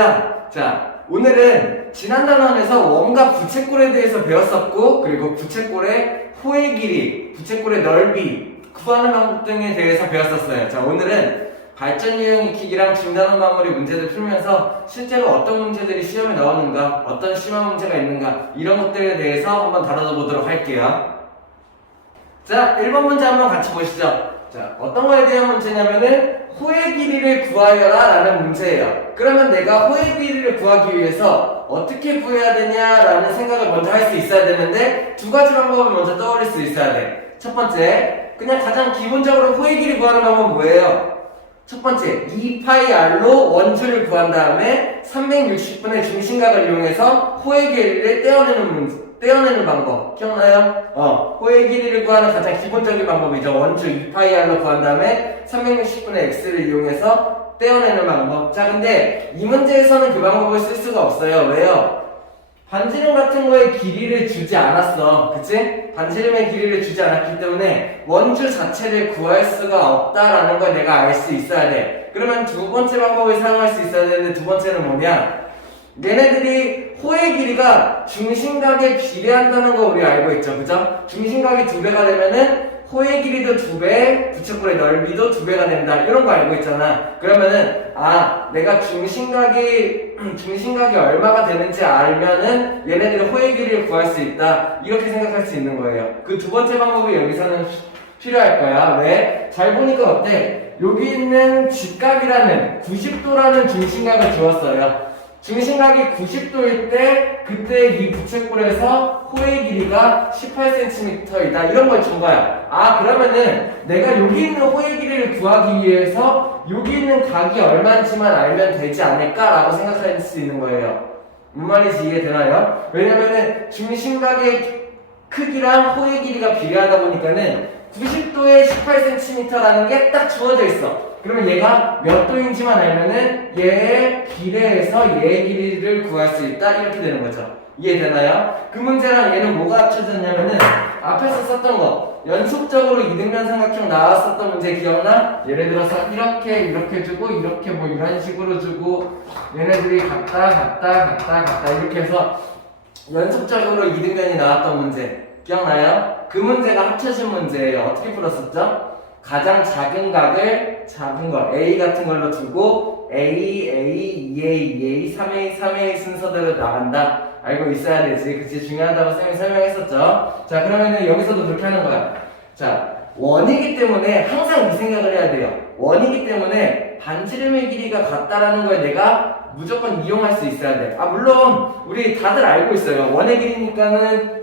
반갑습니다. 자, 오늘은 지난 단원에서 원과 부채꼴에 대해서 배웠었고, 그리고 부채꼴의 호의 길이, 부채꼴의 넓이, 구하는 방법 등에 대해서 배웠었어요. 자, 오늘은 발전 유형 익히기랑 중단원 마무리 문제들 풀면서 실제로 어떤 문제들이 시험에 나오는가, 어떤 심화 문제가 있는가, 이런 것들에 대해서 한번 다뤄보도록 할게요. 자, 1번 문제 한번 같이 보시죠. 자, 어떤 거에 대한 문제냐면은 호의 길이를 구하여라 라는 문제예요. 그러면 내가 호의 길이를 구하기 위해서 어떻게 구해야 되냐라는 생각을 먼저 할 수 있어야 되는데 두 가지 방법을 먼저 떠올릴 수 있어야 돼. 첫 번째, 그냥 가장 기본적으로 호의 길이 구하는 방법은 뭐예요? 첫 번째, 2파이r로 원주를 구한 다음에 360분의 중심각을 이용해서 호의 길이를 떼어내는 방법 기억나요? 호의 길이를 구하는 가장 기본적인 방법이죠. 원주 2파이r로 구한 다음에 360분의 x를 이용해서 떼어내는 방법. 자, 근데 이 문제에서는 그 방법을 쓸 수가 없어요. 왜요? 반지름 같은 거에 길이를 주지 않았어. 그치? 반지름의 길이를 주지 않았기 때문에 원주 자체를 구할 수가 없다라는 걸 내가 알 수 있어야 돼. 그러면 두 번째 방법을 사용할 수 있어야 되는데 두 번째는 뭐냐? 얘네들이 호의 길이가 중심각에 비례한다는 거 우리 알고 있죠. 그죠? 중심각이 2배가 되면은 호의 길이도 2배, 부채꼴의 넓이도 2배가 된다. 이런 거 알고 있잖아. 그러면은 내가 중심각이 얼마가 되는지 알면은 얘네들의 호의 길이를 구할 수 있다. 이렇게 생각할 수 있는 거예요. 그 두 번째 방법이 여기서는 필요할 거야. 왜? 잘 보니까 어때? 여기 있는 직각이라는 90도라는 중심각을 주었어요. 중심각이 90도일 때 그때 이 부채꼴에서 호의 길이가 18cm이다 이런 걸 준 거야. 그러면은 내가 여기 있는 호의 길이를 구하기 위해서 여기 있는 각이 얼마인지만 알면 되지 않을까라고 생각할 수 있는 거예요. 무슨 말인지 이해되나요? 왜냐면은 중심각의 크기랑 호의 길이가 비례하다 보니까는 90도에 18cm라는 게 딱 주어져 있어. 그러면 얘가 몇 도인지만 알면은 얘에 비례해서 얘의 길이를 구할 수 있다 이렇게 되는 거죠. 이해되나요? 그 문제랑 얘는 뭐가 합쳐졌냐면은 앞에서 썼던 거 연속적으로 이등변 삼각형 나왔었던 문제 기억나? 예를 들어서 이렇게 주고 이렇게 뭐 이런 식으로 주고 얘네들이 같다 이렇게 해서 연속적으로 이등변이 나왔던 문제 기억나요? 그 문제가 합쳐진 문제예요. 어떻게 풀었었죠? 가장 작은 각을 작은 거 A 같은 걸로 두고 A, 2A, 2A, 3A, 3A 순서대로 나간다. 알고 있어야 되지. 그치? 중요하다고 쌤이 설명했었죠. 자, 그러면은 여기서도 그렇게 하는 거야. 자, 원이기 때문에 항상 이 생각을 해야 돼요. 원이기 때문에 반지름의 길이가 같다라는 걸 내가 무조건 이용할 수 있어야 돼. 물론 우리 다들 알고 있어요. 원의 길이니까는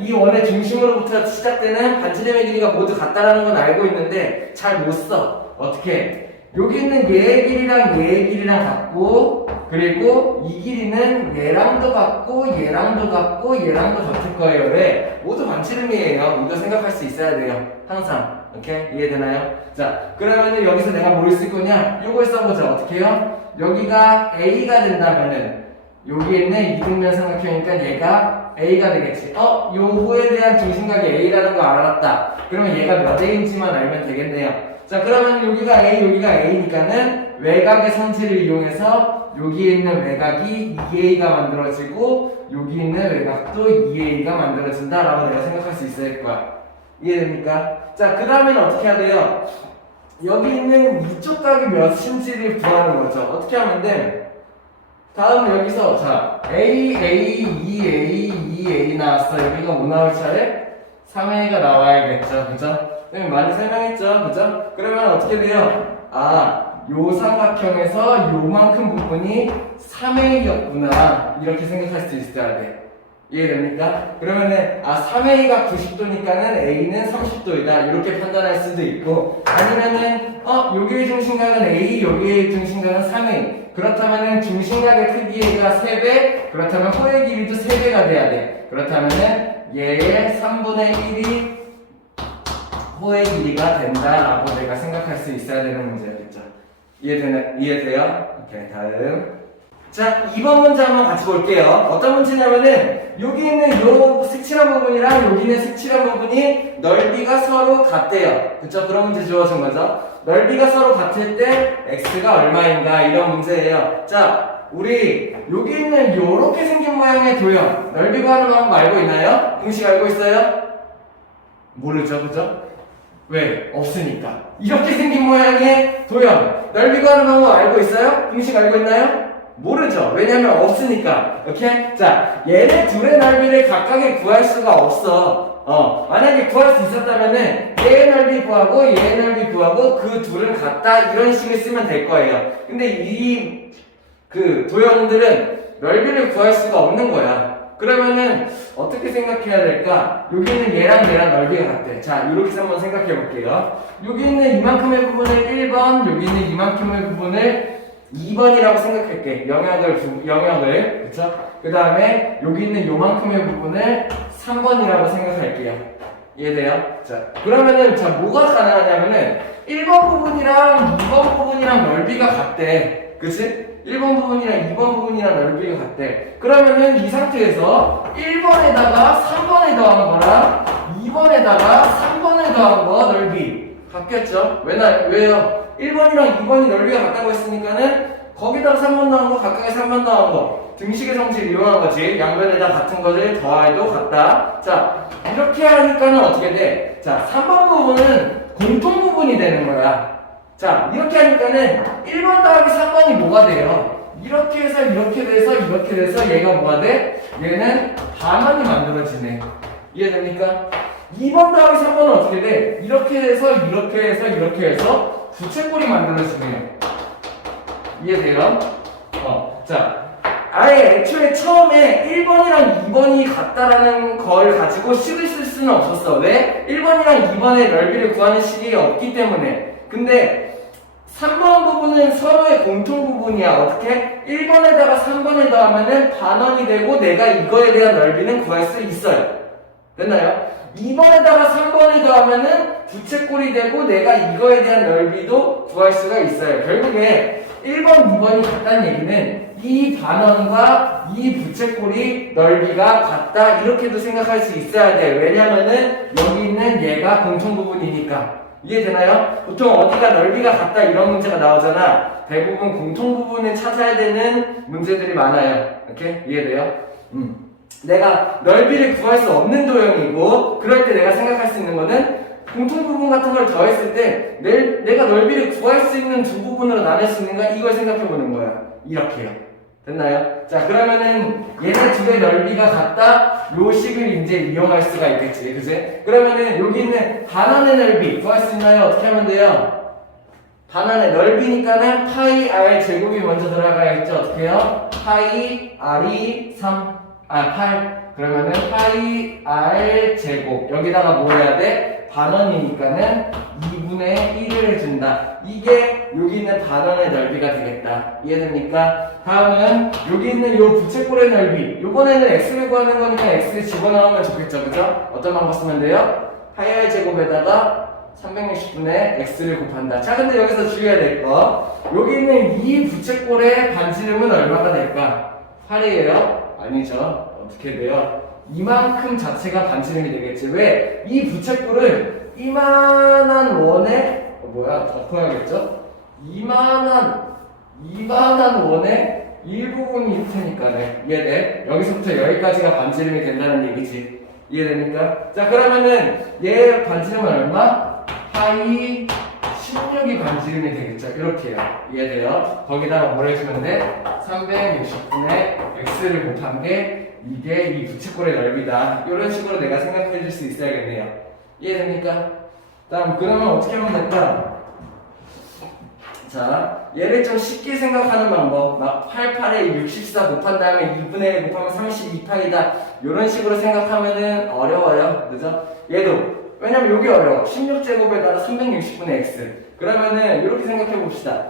이 원의 중심으로부터 시작되는 반지름의 길이가 모두 같다라는 건 알고 있는데 잘 못 써. 어떻게? 여기 있는 얘의 길이랑 얘의 길이랑 같고 그리고 이 길이는 얘랑도 같고 얘랑도 같을 거예요. 왜? 모두 반지름이에요. 이거 생각할 수 있어야 돼요. 항상. 오케이? 이해되나요? 자, 그러면은 여기서 내가 뭘 쓸 거냐? 이걸 써보자. 어떻게 해요? 여기가 A가 된다면은 여기에 있는 이등변 삼각형이니까 얘가 A가 되겠지. 요 호에 대한 중심각이 A라는 거 알았다. 그러면 얘가 몇 A인지만 알면 되겠네요. 자, 그러면 여기가 A, 여기가 A니까는 외곽의 성질을 이용해서 여기에 있는 외곽이 2A가 만들어지고 여기 있는 외곽도 2A가 만들어진다라고 내가 생각할 수 있을 거야. 이해됩니까? 자, 그 다음에는 어떻게 해야 돼요? 여기 있는 이쪽 각이 몇인지를 구하는 거죠. 어떻게 하면 돼? 다음 여기서 자 A, 2A 나왔어. 여기가 뭐 나올 차례? 3A가 나와야겠죠. 그죠? 많이 설명했죠. 그죠? 그러면 어떻게 돼요? 요 삼각형에서 요만큼 부분이 3A였구나 이렇게 생각할 수 있어야 돼. 이해됩니까? 그러면은 3A가 90도니까는 A는 30도이다 이렇게 판단할 수도 있고 아니면은 여기의 중심각은 A, 여기의 중심각은 3A 그렇다면은 중심각의 크기가 3배 그렇다면 호의 길이도 3배가 돼야 돼. 그렇다면은 얘의 3분의 1이 호의 길이가 된다라고 내가 생각할 수 있어야 되는 문제였겠죠. 이해돼요? 오케이, 다음 자, 2번 문제 한번 같이 볼게요. 어떤 문제냐면은 여기 있는 요 색칠한 부분이랑 여기 있는 색칠한 부분이 넓이가 서로 같대요. 그쵸? 그런 문제 주어진 거죠. 넓이가 서로 같을 때 x가 얼마인가 이런 문제예요. 자, 우리 여기 있는 요렇게 생긴 모양의 도형 넓이 구하는 방법 알고 있나요? 공식 알고 있어요? 모르죠, 그죠? 왜? 없으니까. 이렇게 생긴 모양의 도형 넓이 구하는 방법 알고 있어요? 공식 알고 있나요? 모르죠. 왜냐면 없으니까. 오케이? 자, 얘네 둘의 넓이를 각각에 구할 수가 없어. 만약에 구할 수 있었다면은 얘의 넓이 구하고 얘의 넓이 구하고 그 둘은 같다 이런 식을 쓰면 될 거예요. 근데 이 그 도형들은 넓이를 구할 수가 없는 거야. 그러면은 어떻게 생각해야 될까? 여기 있는 얘랑 넓이가 같대. 자, 이렇게 해서 한번 생각해 볼게요. 여기 있는 이만큼의 부분을 1번, 여기 있는 이만큼의 부분을 2번이라고 생각할게. 영역을. 그쵸? 그 다음에 여기 있는 요만큼의 부분을 3번이라고 생각할게요. 이해돼요? 자, 그러면은, 자, 뭐가 가능하냐면은, 1번 부분이랑 2번 부분이랑 넓이가 같대. 그치? 1번 부분이랑 2번 부분이랑 넓이가 같대. 그러면은 이 상태에서 1번에다가 3번을 더한 거랑 2번에다가 3번을 더한 거 넓이 같겠죠? 왜요? 1번이랑 2번이 넓이가 같다고 했으니까는 거기다가 3번 더한 거, 각각에 3번 더한 거 등식의 성질을 이용한 거지. 양변에다 같은 것을 더해도 같다. 자, 이렇게 하니까는 어떻게 돼? 자, 3번 부분은 공통 부분이 되는 거야. 자, 이렇게 하니까는 1번 더하기 3번이 뭐가 돼요? 이렇게 해서 이렇게 돼서 얘가 뭐가 돼? 얘는 반원이 만들어지네. 이해됩니까? 2번 더하기 3번은 어떻게 돼? 이렇게 해서 부채꼴이 만들어지네요. 이해돼요? 자, 아예 애초에 처음에 1번이랑 2번이 같다라는 걸 가지고 식을 쓸 수는 없었어. 왜? 1번이랑 2번의 넓이를 구하는 식이 없기 때문에. 근데 3번 부분은 서로의 공통 부분이야. 어떻게? 1번에다가 3번을 더하면은 반원이 되고 내가 이거에 대한 넓이는 구할 수 있어요. 됐나요? 2번에다가 3번을 더하면은 부채꼴이 되고 내가 이거에 대한 넓이도 구할 수가 있어요. 결국에 1번, 2번이 같다는 얘기는 이 반원과 이 부채꼴이 넓이가 같다 이렇게도 생각할 수 있어야 돼. 왜냐면은 여기 있는 얘가 공통 부분이니까. 이해되나요? 보통 어디가 넓이가 같다 이런 문제가 나오잖아. 대부분 공통 부분을 찾아야 되는 문제들이 많아요. 이렇게 이해돼요? 내가 넓이를 구할 수 없는 도형이고 그럴 때 내가 생각할 수 있는 거는 공통 부분 같은 걸 더했을 때 내가 넓이를 구할 수 있는 두 부분으로 나눌 수 있는가 이걸 생각해 보는 거야. 이렇게요. 됐나요? 자, 그러면은 얘네 둘의 넓이가 같다 요 식을 이제 이용할 수가 있겠지. 그치? 그러면은 여기 있는 반원의 넓이 구할 수 있나요? 어떻게 하면 돼요? 반원의 넓이니까는 파이 r 제곱이 먼저 들어가야겠죠. 어떻게 해요? 파이 r이 8 그러면은 파이 r 제곱 여기다가 뭐 해야 돼? 반원이니까는 2분의 1을 준다. 이게 여기 있는 반원의 넓이가 되겠다. 이해됩니까? 다음은 여기 있는 요 부채꼴의 넓이. 요번에는 x를 구하는 거니까 x를 집어넣으면 좋겠죠. 그죠? 어떤 방법 쓰면 돼요? 파이 r 제곱에다가 360분의 x를 곱한다. 자, 근데 여기서 주의해야 될 거. 여기 있는 이 부채꼴의 반지름은 얼마가 될까? 8이에요? 아니죠. 어떻게 돼요? 이만큼 자체가 반지름이 되겠지. 왜? 이 부채꼴을 이만한 원에 더 커야겠죠? 이만한 원의 일부분이 있으니까네. 이해돼? 여기서부터 여기까지가 반지름이 된다는 얘기지. 이해됩니까? 자, 그러면은 얘 반지름은 얼마? 파이 16이 반지름이 되겠죠. 이렇게요. 이해돼요? 거기다가 뭘 해주면 돼? 360분의 x를 곱한 게 이게 이 부채꼴의 넓이다. 이런 식으로 내가 생각해 줄 수 있어야겠네요. 이해됩니까? 다음 그러면 어떻게 하면 될까? 자, 얘를 좀 쉽게 생각하는 방법. 막 88에 64 곱한 다음에 2분의 1 곱하면 32파이다. 이런 식으로 생각하면은 어려워요. 그죠? 얘도 왜냐면 여기 어려워. 16제곱에다가 360분의 x. 그러면은 이렇게 생각해 봅시다.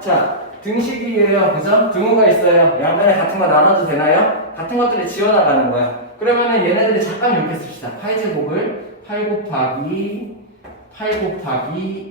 자, 등식이에요. 그죠? 등호가 있어요. 양변에 같은 거 나눠도 되나요? 같은 것들이 지워나가는 거야. 그러면은 얘네들이 잠깐 이렇게 씁시다. 파이 제곱을 8 곱하기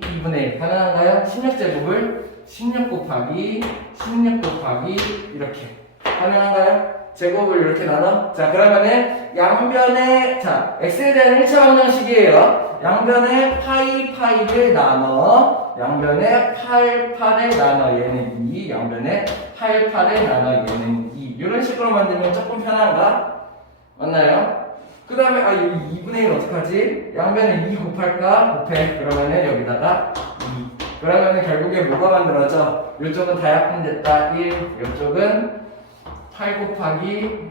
2분의 1 가능한가요? 16제곱을 16 곱하기 16 곱하기 이렇게 가능한가요? 제곱을 이렇게 나눠? 자, 그러면은 양변에 자 x에 대한 1차 방정식이에요. 양변에 파이를 나눠 양변에 8을 나눠 얘는 2 양변에 8을 나눠 얘는 2 이런 식으로 만들면 조금 편한가? 맞나요? 그 다음에 여기 2분의 1 어떡하지? 양변에 2 곱할까? 곱해. 그러면은 여기다가 2 그러면은 결국에 뭐가 만들어져? 이쪽은 다약분됐다 1 이쪽은 8 곱하기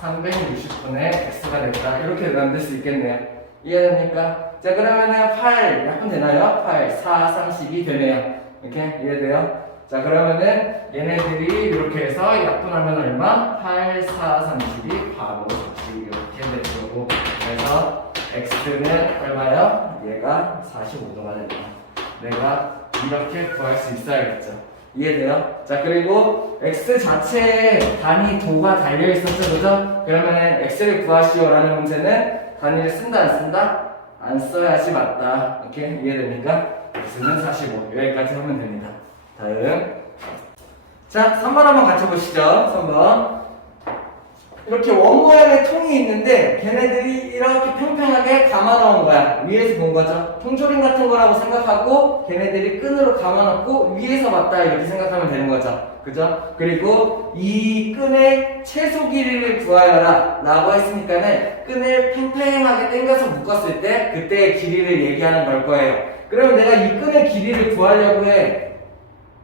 360분의 x가 됐다 이렇게 만들 수 있겠네요. 이해됩니까? 자 그러면은 8 약분 되나요? 8 4 32 되네요. 이렇게 이해돼요? 자 그러면은 얘네들이 이렇게 해서 약분하면 얼마? 8 4 32 바로 40 이렇게 될 거고 그래서 x는 얼마요? 얘가 45도가 됩니다. 내가 이렇게 구할 수 있어야겠죠. 이해돼요? 자 그리고 x 자체에 단위 도가 달려있었죠 그죠? 그러면 x를 구하시오라는 문제는 단위를 쓴다 안 쓴다? 안 써야지 맞다. 오케이? 이해됩니까? x는 45 여기까지 하면 됩니다. 다음 자 3번 한번 같이 보시죠. 3번 이렇게 원 모양의 통이 있는데 걔네들이 이렇게 평평하게 감아놓은 거야. 위에서 본 거죠. 통조림 같은 거라고 생각하고 걔네들이 끈으로 감아놓고 위에서 봤다 이렇게 생각하면 되는 거죠. 그죠? 그리고 이 끈의 최소 길이를 구하여라 라고 했으니까는 끈을 팽팽하게 당겨서 묶었을 때 그때의 길이를 얘기하는 걸 거예요. 그러면 내가 이 끈의 길이를 구하려고 해.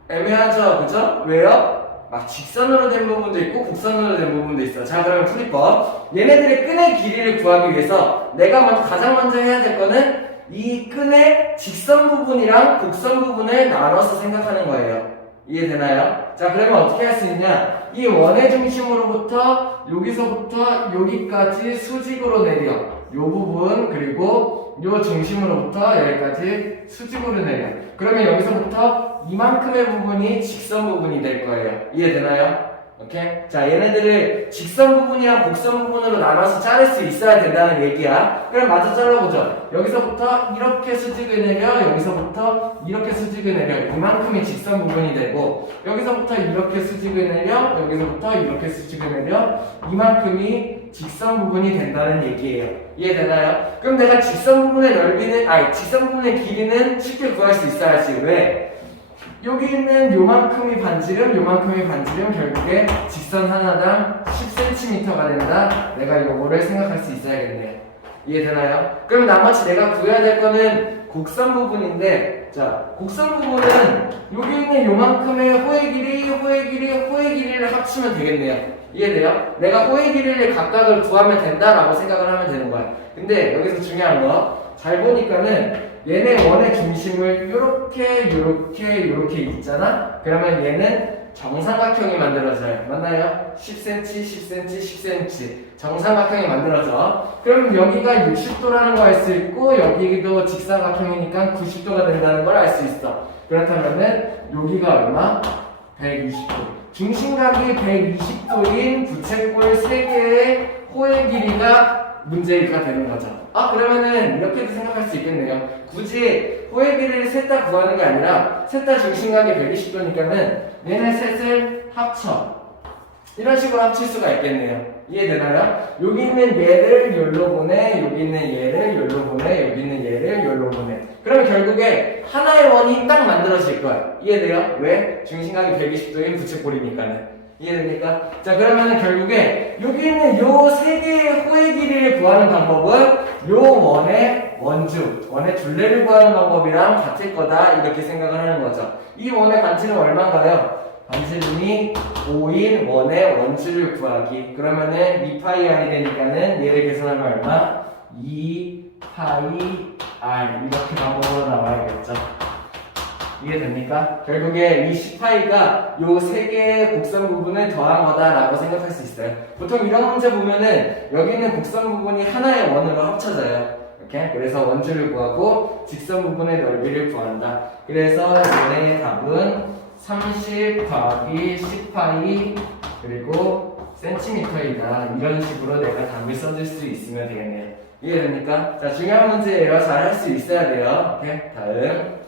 애매하죠? 그죠? 왜요? 막 직선으로 된 부분도 있고 곡선으로 된 부분도 있어. 자 그러면 풀이법 얘네들의 끈의 길이를 구하기 위해서 내가 가장 먼저 해야 될 거는 이 끈의 직선 부분이랑 곡선 부분을 나눠서 생각하는 거예요. 이해되나요? 자 그러면 어떻게 할 수 있냐 이 원의 중심으로부터 여기서부터 여기까지 수직으로 내려 요 부분 그리고 요 중심으로부터 여기까지 수직으로 내려 그러면 여기서부터 이만큼의 부분이 직선 부분이 될 거예요. 이해되나요? 오케이? 자, 얘네들을 직선 부분이랑 곡선 부분으로 나눠서 자를 수 있어야 된다는 얘기야. 그럼 마저 잘라보죠. 여기서부터 이렇게 수직을 내려, 여기서부터 이렇게 수직을 내려. 이만큼이 직선 부분이 되고, 여기서부터 이렇게 수직을 내려, 여기서부터 이렇게 수직을 내려, 이만큼이 직선 부분이 된다는 얘기예요. 이해되나요? 그럼 내가 직선 부분의 직선 부분의 길이는 쉽게 구할 수 있어야지. 왜? 여기 있는 요만큼이 반지름, 요만큼이 반지름 결국에 직선 하나당 10cm가 된다. 내가 요거를 생각할 수 있어야겠네요. 이해되나요? 그럼 나머지 내가 구해야 될 거는 곡선 부분인데 자, 곡선 부분은 여기 있는 요만큼의 호의 길이를 합치면 되겠네요. 이해돼요? 내가 호의 길이를 각각을 구하면 된다라고 생각을 하면 되는 거야. 근데 여기서 중요한 거 잘 보니까는 얘네 원의 중심을 요렇게 있잖아? 그러면 얘는 정삼각형이 만들어져요. 맞나요? 10cm, 10cm, 10cm. 정삼각형이 만들어져. 그럼 여기가 60도라는 거 알 수 있고, 여기도 직사각형이니까 90도가 된다는 걸 알 수 있어. 그렇다면은, 여기가 얼마? 120도. 중심각이 120도인 부채꼴 3개의 호의 길이가 문제가 되는 거죠. 그러면은 이렇게도 생각할 수 있겠네요. 굳이 호의 길이를 셋 다 구하는 게 아니라 셋 다 중심각이 120도니까는 얘네 셋을 합쳐. 이런 식으로 합칠 수가 있겠네요. 이해되나요? 여기 있는 얘를 여기로 보내, 여기 있는 얘를 여기로 보내, 여기 있는 얘를 여기로 보내. 그러면 결국에 하나의 원이 딱 만들어질 거예요. 이해돼요? 왜? 중심각이 120도인 부채꼴이니까는. 이해됩니까? 자 그러면 결국에 여기 있는 요 세 개의 호의 길이를 구하는 방법은 요 원의 원의 둘레를 구하는 방법이랑 같을 거다 이렇게 생각을 하는 거죠. 이 원의 반지름 얼마인가요? 반지름이 5인 원의 원줄을 구하기. 그러면은 2파이 r이 되니까는 얘를 계산하면 얼마? 2파이 r 이렇게 방법으로 나와야겠죠. 이해됩니까? 결국에 이 10파이가 요 세 개의 곡선 부분을 더한 거다라고 생각할 수 있어요. 보통 이런 문제 보면은 여기 있는 곡선 부분이 하나의 원으로 합쳐져요. 이렇게 그래서 원줄을 구하고 직선 부분의 넓이를 구한다. 그래서 얘의 답은 30 더하기 10파이 그리고 센티미터이다. 이런 식으로 내가 답을 써줄 수 있으면 되겠네요. 이해됩니까? 자 중요한 문제예요. 잘 할 수 있어야 돼요. 오케이? 다음.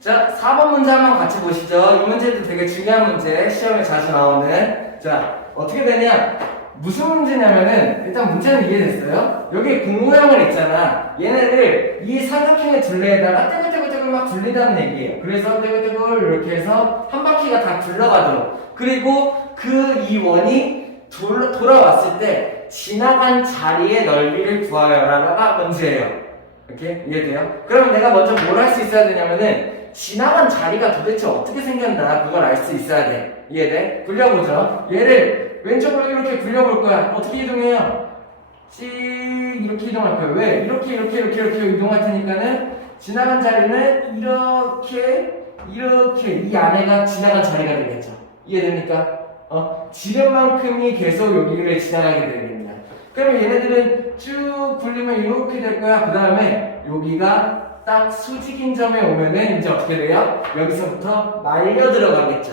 자 자, 4번 문제 한번 같이 보시죠. 이 문제도 되게 중요한 문제, 시험에 자주 나오는. 자, 어떻게 되냐? 무슨 문제냐면은, 일단 문제는 이해됐어요? 여기 공 모양을 있잖아. 얘네를 이 삼각형의 둘레에다가 떼글떼글떼글 막 굴린다는 얘기예요. 그래서 떼글떼글 이렇게 해서 한 바퀴가 다 굴러가도록. 그리고 그 이 원이 돌아왔을 때 지나간 자리의 넓이를 구하여라가 문제예요. 이렇게 이해돼요? 그러면 내가 먼저 뭘 할 수 있어야 되냐면은 지나간 자리가 도대체 어떻게 생겼나 그걸 알 수 있어야 돼. 이해돼? 굴려보죠. 얘를 왼쪽으로 이렇게 굴려볼 거야. 어떻게 이동해요? 씩 이렇게 이동할 거예요. 왜? 이렇게 이동할 테니까는 지나간 자리는 이렇게 이 안에가 지나간 자리가 되겠죠. 이해됩니까? 지름만큼이 계속 여기를 지나가게 되겠냐. 그러면 얘네들은 쭉 굴리면 이렇게 될 거야. 그 다음에 여기가 딱 수직인 점에 오면은 이제 어떻게 돼요? 여기서부터 말려 들어가겠죠.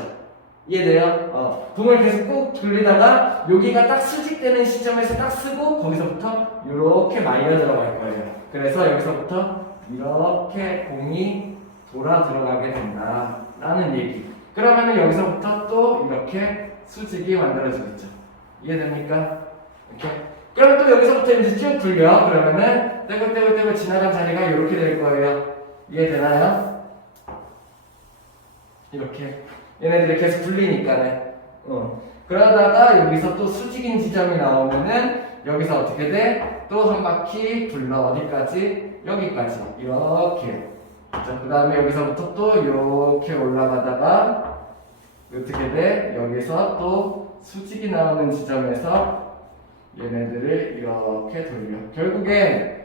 이해돼요? 공을 계속 꾹 돌리다가 여기가 딱 수직되는 시점에서 딱 쓰고 거기서부터 이렇게 말려 들어갈 거예요. 그래서 여기서부터 이렇게 공이 돌아 들어가게 된다 라는 얘기. 그러면은 여기서부터 또 이렇게 수직이 만들어지겠죠. 이해됩니까? 이렇게. 그러면 또 여기서부터 이제 쭉 굴려. 그러면은 떼글떼글 지나간 자리가 이렇게 될 거예요. 이해되나요? 이렇게. 얘네들이 계속 굴리니까는. 그러다가 여기서 또 수직인 지점이 나오면은 여기서 어떻게 돼? 또 한 바퀴 굴러. 어디까지? 여기까지. 이렇게. 그 다음에 여기서부터 또 이렇게 올라가다가 어떻게 돼? 여기서 또 수직이 나오는 지점에서 얘네들을 이렇게 돌려. 결국엔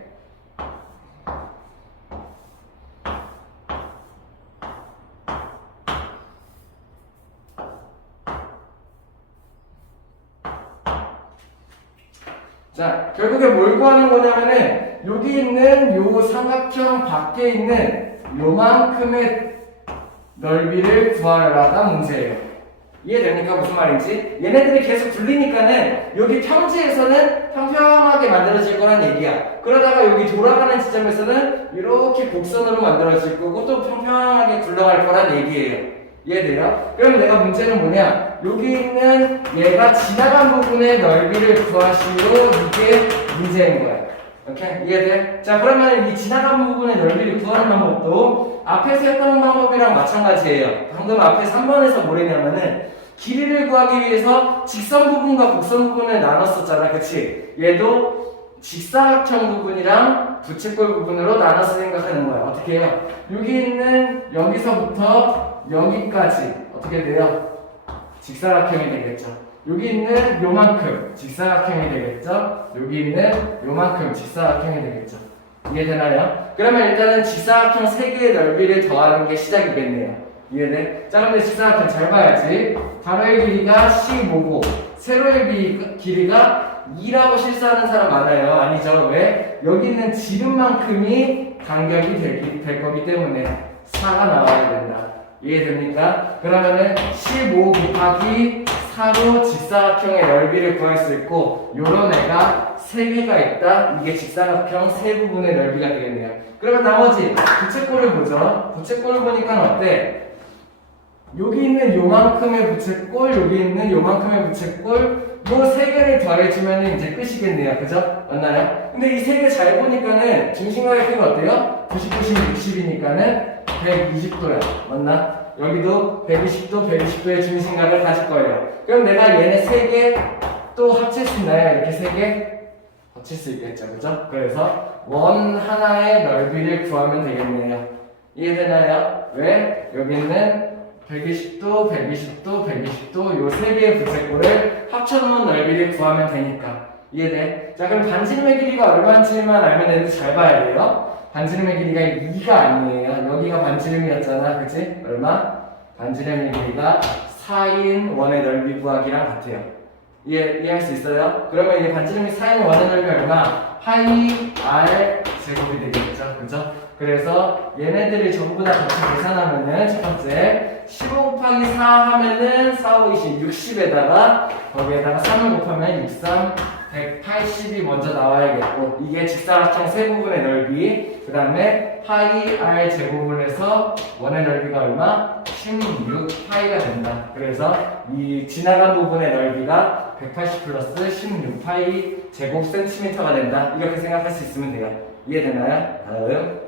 자, 결국에 뭘 구하는 거냐면은 여기 있는 요 삼각형 밖에 있는 요만큼의 넓이를 구하라가 문제예요. 이해됩니까? 무슨 말인지? 얘네들이 계속 굴리니까는 여기 평지에서는 평평하게 만들어질 거란 얘기야. 그러다가 여기 돌아가는 지점에서는 이렇게 곡선으로 만들어질 거고 또 평평하게 굴러갈 거란 얘기예요. 이해돼요? 그럼 내가 문제는 뭐냐? 여기 있는 얘가 지나간 부분의 넓이를 구하시오. 이게 문제인 거야. 오케이? 이해돼? 자, 그러면 이 지나간 부분의 넓이를 구하는 방법도 앞에서 했던 방법이랑 마찬가지예요. 방금 앞에 3번에서 뭐랬냐면은 길이를 구하기 위해서 직선 부분과 곡선 부분을 나눴었잖아. 그치? 얘도 직사각형 부분이랑 부채꼴 부분으로 나눠서 생각하는 거야. 어떻게 해요? 여기 있는 여기서부터 여기까지 어떻게 돼요? 직사각형이 되겠죠. 여기 있는 요만큼 직사각형이 되겠죠. 여기 있는 요만큼 직사각형이 되겠죠. 이해되나요? 그러면 일단은 직사각형 3개의 넓이를 더하는 게 시작이겠네요. 이해돼? 자, 근데 직사각형 잘 봐야지. 가로의 길이가 15고 세로의 길이가 2라고 실수하는 사람 많아요. 아니죠? 왜? 여기 있는 지름만큼이 간격이 될 거기 때문에 4가 나와야 된다. 이해됩니까? 그러면은 15 곱하기 4로 직사각형의 넓이를 구할 수 있고 요런 애가 3개가 있다. 이게 직사각형 3부분의 넓이가 되겠네요. 그러면 나머지 부채꼴을 보죠. 부채꼴을 보니까 어때? 여기 있는 요만큼의 부채꼴, 여기 있는 요만큼의 부채꼴 요 3개를 더해주면 이제 끝이겠네요. 그죠? 맞나요? 근데 이 3개 잘 보니까는 중심각의 크기가 어때요? 90, 90, 60이니까는 120도야. 맞나? 여기도 120도, 120도의 중심각을 가질 거예요. 그럼 내가 얘네 3개 또 합칠 수 있나요? 이렇게 3개? 합칠 수 있겠죠. 그죠? 그래서 원 하나의 넓이를 구하면 되겠네요. 이해되나요? 왜? 여기는 120도, 120도, 120도 요 3개의 부채꼴을 합쳐놓은 넓이를 구하면 되니까. 이해돼? 자, 그럼 반지름의 길이가 얼마인지만 알면 애들 잘 봐야 돼요. 반지름의 길이가 2가 아니에요. 여기가 반지름이었잖아. 그치? 얼마? 반지름의 길이가 4인 원의 넓이 구하기랑 같아요. 이해할 수 있어요? 그러면 이제 반지름이 4인 원의 넓이 얼마? 파이 r 제곱이 되겠죠. 그죠? 그래서 얘네들을 전부 다 같이 계산하면은 첫 번째 15 곱하기 4 하면은 4, 5, 20, 60에다가 거기에다가 3을 곱하면 63, 180이 먼저 나와야겠고, 이게 직사각형 세 부분의 넓이, 그 다음에 파이 r 제곱을 해서 원의 넓이가 얼마? 16 파이가 된다. 그래서 이 지나간 부분의 넓이가 180 플러스 16 파이 제곱 센티미터가 된다. 이렇게 생각할 수 있으면 돼요. 이해되나요? 다음.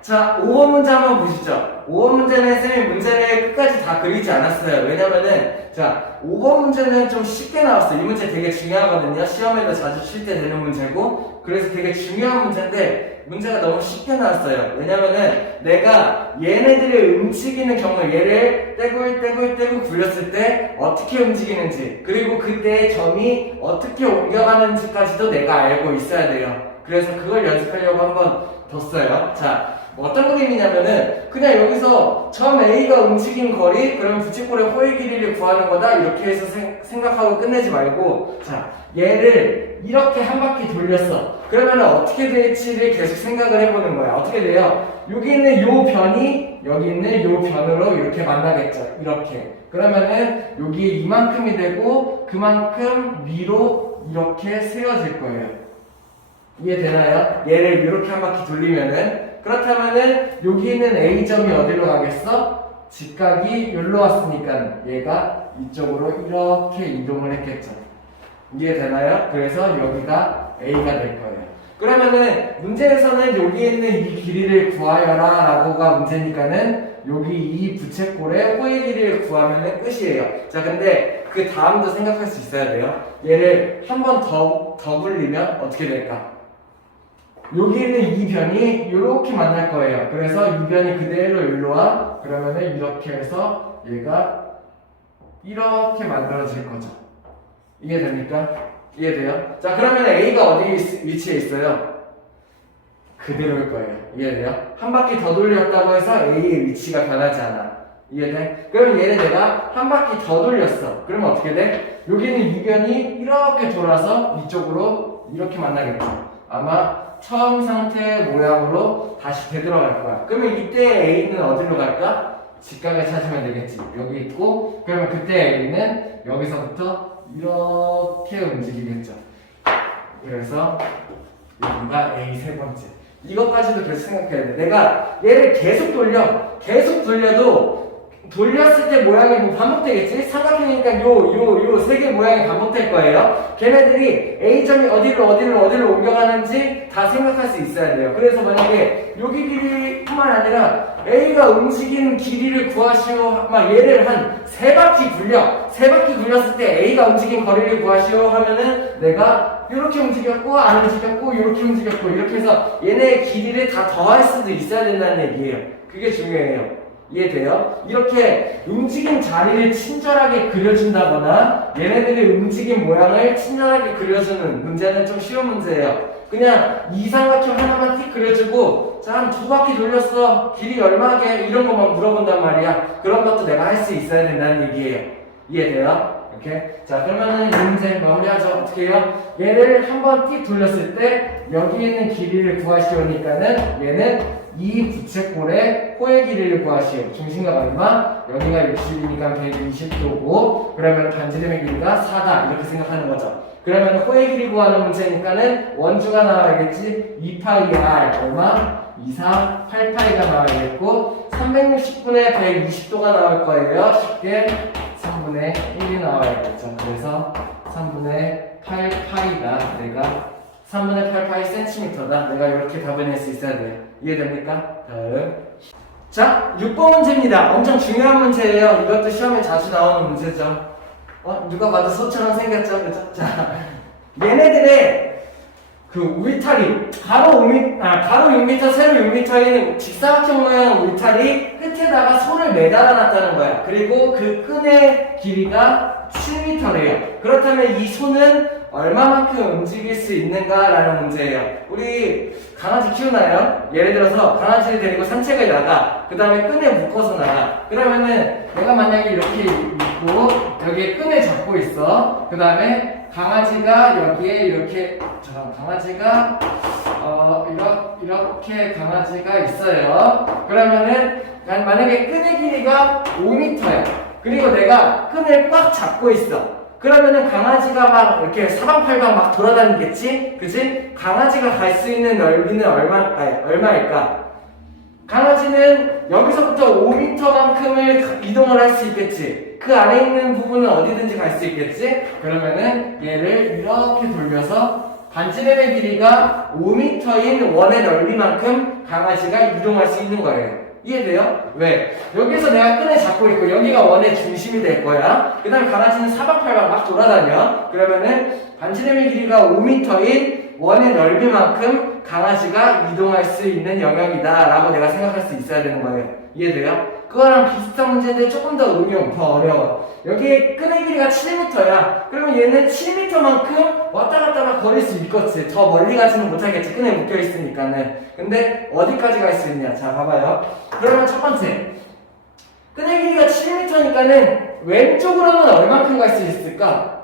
자, 5번 문제 한번 보시죠. 5번 문제는 쌤이 문제를 끝까지 다 그리지 않았어요. 왜냐면은, 자, 5번 문제는 좀 쉽게 나왔어요. 이 문제 되게 중요하거든요. 시험에도 자주 칠 때 되는 문제고, 그래서 되게 중요한 문제인데, 문제가 너무 쉽게 나왔어요. 왜냐면은, 내가 얘네들이 움직이는 경우, 얘를 떼고 굴렸을 때 어떻게 움직이는지, 그리고 그때의 점이 어떻게 옮겨가는지까지도 내가 알고 있어야 돼요. 그래서 그걸 연습하려고 한번 뒀어요. 자, 어떤 그림이냐면은 그냥 여기서 점 A가 움직인 거리, 그럼 부채꼴의 호의 길이를 구하는 거다, 이렇게 해서 생각하고 끝내지 말고, 자, 얘를 이렇게 한 바퀴 돌렸어. 그러면 어떻게 될지를 계속 생각을 해보는 거야. 어떻게 돼요? 여기 있는 요 변이 여기 있는 요 변으로 이렇게 만나겠죠. 이렇게. 그러면은 여기 이만큼이 되고 그만큼 위로 이렇게 세워질 거예요. 이해되나요? 얘를 이렇게 한 바퀴 돌리면은, 그렇다면은 여기 있는 A점이 어디로 가겠어? 직각이 여기로 왔으니까 얘가 이쪽으로 이렇게 이동을 했겠죠. 이해되나요? 그래서 여기가 A가 될 거예요. 그러면은 문제에서는 여기 있는 이 길이를 구하여라 라고가 문제니까는 여기 이 부채꼴의 호의 길이를 구하면은 끝이에요. 자, 근데 그 다음도 생각할 수 있어야 돼요. 얘를 한 번 더 굴리면 어떻게 될까? 여기 있는 이 변이 이렇게 만날 거예요. 그래서 이 변이 그대로 일로 와. 그러면은 이렇게 해서 얘가 이렇게 만들어질 거죠. 이해됩니까? 이해돼요? 자, 그러면 A가 어디 위치에 있어요? 그대로일 거예요. 이해돼요? 한 바퀴 더 돌렸다고 해서 A의 위치가 변하지 않아. 이해돼? 그럼 얘를 내가 한 바퀴 더 돌렸어. 그러면 어떻게 돼? 여기는 이 변이 이렇게 돌아서 이쪽으로 이렇게 만나겠죠. 아마 처음 상태의 모양으로 다시 되돌아갈 거야. 그러면 이때 A는 어디로 갈까? 직각을 찾으면 되겠지. 여기 있고, 그러면 그때 A는 여기서부터 이렇게 움직이겠죠. 그래서 여기가 A 세 번째. 이것까지도 계속 생각해야 돼. 내가 얘를 계속 돌려도 돌렸을 때 모양이 뭐 반복되겠지? 삼각형이니까 요 세 개 모양이 반복될 거예요. 걔네들이 A점이 어디로 옮겨가는지 다 생각할 수 있어야 돼요. 그래서 만약에 여기 길이뿐만 아니라 A가 움직이는 길이를 구하시오, 막 얘를 한 세 바퀴 굴렸을 때 A가 움직인 거리를 구하시오 하면은 내가 이렇게 움직였고, 안 움직였고, 이렇게 움직였고, 이렇게 해서 얘네의 길이를 다 더할 수도 있어야 된다는 얘기예요. 그게 중요해요. 이해돼요? 이렇게 움직임 자리를 친절하게 그려준다거나 얘네들의 움직임 모양을 친절하게 그려주는 문제는 좀 쉬운 문제예요. 그냥 이 삼각형 하나만 틱 그려주고, 자, 한 두 바퀴 돌렸어, 길이 얼마게, 이런 것만 물어본단 말이야. 그런 것도 내가 할 수 있어야 된다는 얘기예요. 이해돼요? 이렇게. 자, 그러면은 이 문제 마무리하죠. 어떻게 해요? 얘를 한번 틱 돌렸을 때 여기 있는 길이를 구하시오니까는 얘는 이 부채꼴의 호의 길이를 구하시오. 중심각 얼마? 여기가 60이니까 120도고, 그러면 반지름의 길이가 4다. 이렇게 생각하는 거죠. 그러면 호의 길이 구하는 문제니까는 원주가 나와야겠지. 2파이 r 얼마? 24, 8파이가 나와야겠고, 360분의 120도가 나올 거예요. 쉽게 3분의 1이 나와야겠죠. 그래서 3분의 8파이가 내가 3분의 8파이 센티미터다. 내가 이렇게 답을 낼 수 있어야 돼요. 이해됩니까? 다음. 자, 6번 문제입니다. 엄청 중요한 문제예요. 이것도 시험에 자주 나오는 문제죠. 누가 봐도 소처럼 생겼죠? 그죠? 자, 얘네들의 그 울타리, 가로 6m, 세로 6m인 직사각형 모양 울타리 끝에다가 손을 매달아 놨다는 거야. 그리고 그 끈의 길이가 7m래요. 그렇다면 이 손은 얼마만큼 움직일 수 있는가라는 문제예요. 우리 강아지 키우나요? 예를 들어서 강아지를 데리고 산책을 나가. 그 다음에 끈에 묶어서 나가. 그러면은 내가 만약에 이렇게 있고 여기에 끈을 잡고 있어. 그 다음에 강아지가 여기에 이렇게, 강아지가 이렇게 강아지가 있어요. 그러면은 만약에 끈의 길이가 5m야. 그리고 내가 끈을 꽉 잡고 있어. 그러면은 강아지가 막 이렇게 사방팔방 막 돌아다니겠지? 그치? 강아지가 갈 수 있는 넓이는 얼마일까? 강아지는 여기서부터 5m만큼을 이동을 할 수 있겠지? 그 안에 있는 부분은 어디든지 갈 수 있겠지? 그러면은 얘를 이렇게 돌려서 반지름의 길이가 5m인 원의 넓이만큼 강아지가 이동할 수 있는 거예요. 이해돼요? 왜? 여기서 내가 끈을 잡고 있고 여기가 원의 중심이 될 거야. 그 다음에 강아지는 사방팔방 막 돌아다녀. 그러면은 반지름의 길이가 5m인 원의 넓이만큼 강아지가 이동할 수 있는 영역이다 라고 내가 생각할 수 있어야 되는 거예요. 이해돼요? 그거랑 비슷한 문제인데 조금 더 응용, 더 어려워. 여기 끈의 길이가 7m야. 그러면 얘는 7m만큼 왔다 갔다 막 거릴 수 있겠지. 더 멀리 가지는 못하겠지. 끈에 묶여 있으니까는. 근데 어디까지 갈 수 있냐? 자, 봐봐요. 그러면 첫 번째. 끈의 길이가 7m니까는 왼쪽으로는 얼만큼 갈 수 있을까?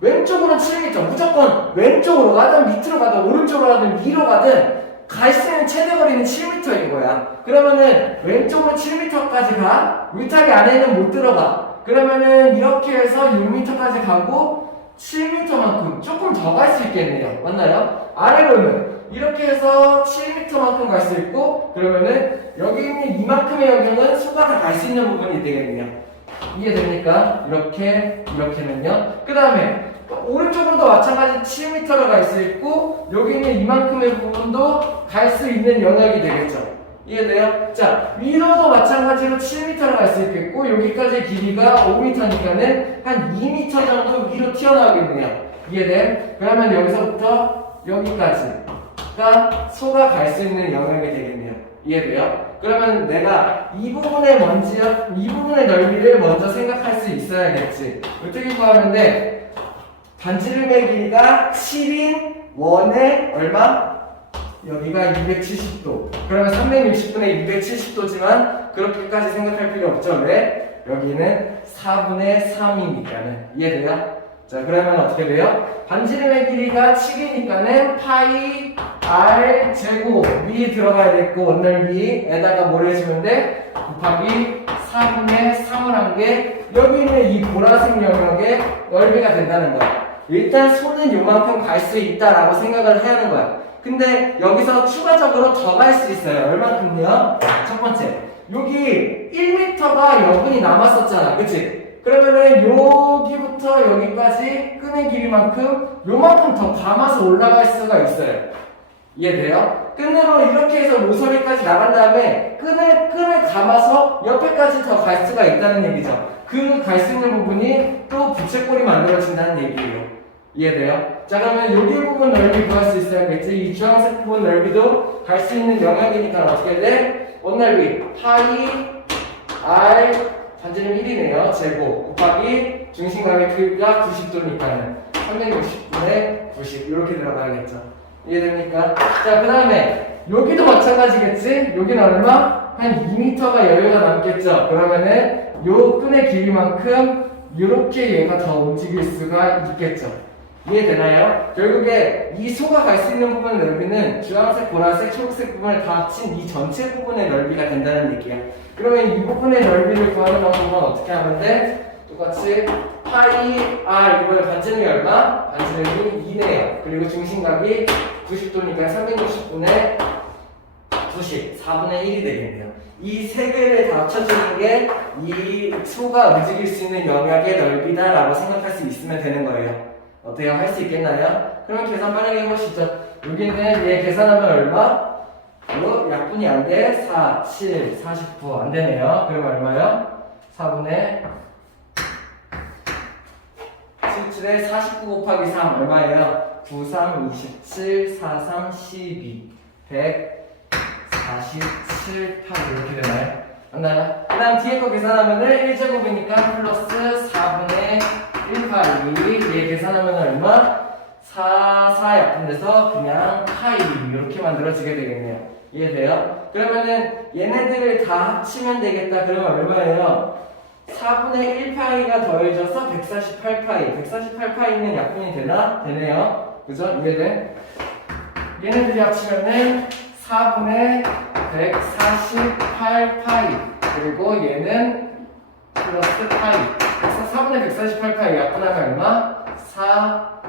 왼쪽으로는 7m. 무조건 왼쪽으로 가든 밑으로 가든 오른쪽으로 가든 위로 가든 갈 수 있는 최대 거리는 7m인 거야. 그러면은 왼쪽으로 7m까지 가. 울타리 안에는 못 들어가. 그러면은 이렇게 해서 6m까지 가고 7m만큼 조금 더 갈 수 있겠네요. 맞나요? 아래로는 이렇게 해서 7m만큼 갈 수 있고 그러면은 여기 있는 이만큼의 영역은 소가 다 갈 수 있는 부분이 되겠네요. 이해됩니까? 이렇게는요. 그 다음에 오른쪽으로도 마찬가지 7m로 갈 수 있고 여기 있는 이만큼의 부분도 갈 수 있는 영역이 되겠죠. 이해돼요? 자, 위로도 마찬가지로 7m로 갈 수 있겠고 여기까지 길이가 5m니까는 한 2m 정도 위로 튀어나오겠네요. 이해돼? 그러면 여기서부터 여기까지가 소가 갈 수 있는 영역이 되겠네요. 이해돼요? 그러면 내가 이 부분의 이 부분의 넓이를 먼저 생각할 수 있어야겠지. 어떻게 구하면 돼? 반지름의 길이가 7인 원의 얼마? 여기가 270도. 그러면 360분의 270도지만 그렇게까지 생각할 필요 없죠. 왜? 여기는 4분의 3이니까는. 이해돼요? 자, 그러면 어떻게 돼요? 반지름의 길이가 7이니까는 파이 r 제곱 위 들어가야겠고 원넓이에다가 뭘 해주면 돼? 곱하기 4분의 3을 한 게 여기 있는 이 보라색 영역의 넓이가 된다는 거야. 일단 소는 요만큼 갈 수 있다라고 생각을 해야 하는 거야. 근데 여기서 추가적으로 더 갈 수 있어요. 얼만큼요? 첫 번째, 여기 1m가 여분이 남았었잖아. 그치? 그러면은 여기부터 여기까지 끈의 길이만큼 요만큼 더 감아서 올라갈 수가 있어요. 이해돼요? 끈으로 이렇게 해서 모서리까지 나간 다음에 끈을 감아서 옆에까지 더 갈 수가 있다는 얘기죠. 그 갈 수 있는 부분이 또 부채꼴이 만들어진다는 얘기예요. 이해돼요? 자, 그러면 여기 부분 넓이 구할 수 있어야겠지. 이 주황색 부분 넓이도 갈 수 있는 영역이니까 어떻게 돼? 원넓이 파이 r 반지름 1이네요. 제곱 곱하기 중심각의 크기가 90도니까는 360분의 90 이렇게 들어가야겠죠. 이해됩니까? 자, 그 다음에 여기도 마찬가지겠지? 여기는 얼마? 한 2m가 여유가 남겠죠. 그러면은 요 끈의 길이만큼 이렇게 얘가 더 움직일 수가 있겠죠. 이해되나요? 결국에 이 소가 갈 수 있는 부분의 넓이는 주황색, 보라색, 초록색 부분을 다 합친 이 전체 부분의 넓이가 된다는 얘기야. 그러면 이 부분의 넓이를 구하는 방법은 어떻게 하면 돼? 똑같이 파이 r 이번에 반지름이 얼마? 반지름이 2네요. 그리고 중심각이 90도니까 360분의 90, 4분의 1이 되겠네요. 이 세 개를 다 합쳐주는 게 이 소가 움직일 수 있는 영역의 넓이다라고 생각할 수 있으면 되는 거예요. 어때요? 할 수 있겠나요? 그럼 계산 빠르게 해보시죠. 여기는 얘 계산하면 얼마? 약분이 안 돼? 4, 7, 49 안 되네요. 그럼 얼마요? 4분의 77에 49 곱하기 3 얼마예요? 9, 3, 27, 4, 3, 12 147, 8 이렇게 되나요? 맞나요? 그 다음 뒤에 거 계산하면은 1제곱이니까 플러스 4분의 1 파이 얘 계산하면 얼마? 4, 4 약분돼서 그냥 파이 이렇게 만들어지게 되겠네요. 이해돼요? 그러면은 얘네들을 다 합치면 되겠다. 그러면 얼마예요? 4분의 1파이가 더해져서 148파이 148파이는 약분이 되나? 되네요. 그죠? 이해돼? 얘네들이 합치면은 4분의 148파이 그리고 얘는 플러스 파이 4분의 148파이 약분하면 얼마?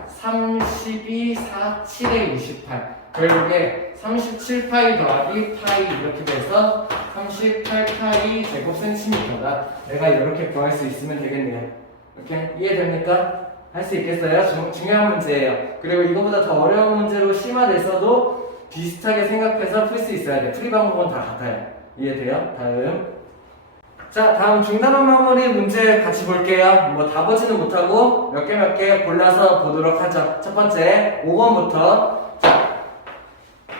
32, 4, 7에 28. 결국에 37파이 더하기 파이 이렇게 돼서 38파이 제곱센티미터다. 내가 이렇게 구할 수 있으면 되겠네요. 이렇게 이해됩니까? 할 수 있겠어요? 중요한 문제예요. 그리고 이거보다 더 어려운 문제로 심화됐어도 비슷하게 생각해서 풀 수 있어야 돼. 풀이 방법은 다 같아요. 이해돼요? 다음. 자, 다음 중단원 마무리 문제 같이 볼게요. 뭐 다 보지는 못하고 몇 개 골라서 보도록 하죠. 첫 번째 5번부터. 자,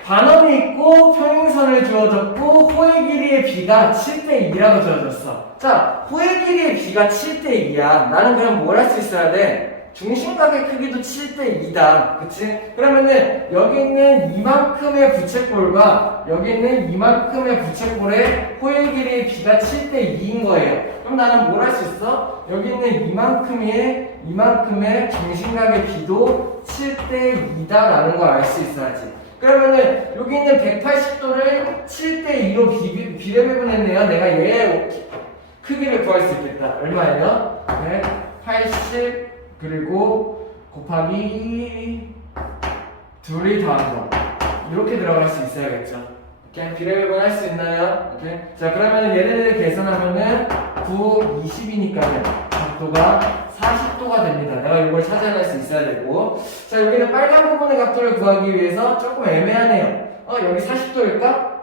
반원이 있고 평행선을 주어졌고 호의 길이의 b가 7대 2라고 주어졌어. 자, 호의 길이의 b가 7대 2야. 나는 그럼 뭘 할 수 있어야 돼? 중심각의 크기도 7대 2다. 그치? 그러면은 여기 있는 이만큼의 부채꼴과 여기 있는 이만큼의 부채꼴의 호의 길이의 b가 7대 2인 거예요. 그럼 나는 뭘 할 수 있어? 여기 있는 이만큼의 중심각의 b도 7대 2다라는 걸 알 수 있어야지. 그러면은 여기 있는 180도를 7대 2로 비례배분했네요. 내가 얘의 크기를 구할 수 있겠다. 얼마예요? 180 그리고 곱하기 둘이 더한 거 이렇게 들어갈 수 있어야겠죠. 이렇게 비례배분 할 수 있나요? 오케이. 자, 그러면은 얘네들 계산하면은 9, 20이니까는 각도가 40도가 됩니다. 내가 이걸 찾아낼 수 있어야 되고. 자, 여기는 빨간 부분의 각도를 구하기 위해서 조금 애매하네요. 여기 40도일까?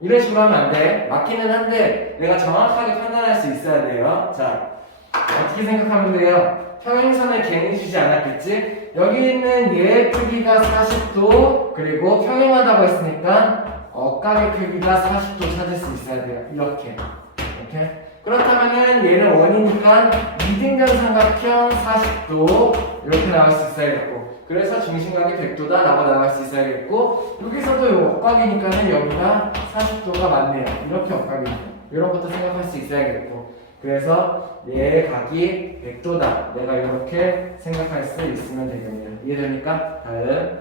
이런 식으로 하면 안 돼. 맞기는 한데 내가 정확하게 판단할 수 있어야 돼요. 자, 어떻게 생각하면 돼요? 평행선을 괜히 주지 않았겠지? 여기 있는 얘의 크기가 40도 그리고 평행하다고 했으니까 억각의 크기가 40도 찾을 수 있어야 돼요. 이렇게. 그렇다면은 얘는 원이니까 이등변 삼각형 40도 이렇게 나올 수 있어야겠고, 그래서 중심각이 100도다 라고 나올 수 있어야겠고, 여기서도 이 억각이니까는 여기가 40도가 맞네요. 이렇게 억각이네요. 이런 것도 생각할 수 있어야겠고, 그래서 얘의 각이 100도다. 내가 이렇게 생각할 수 있으면 되겠네요. 이해됩니까? 다음.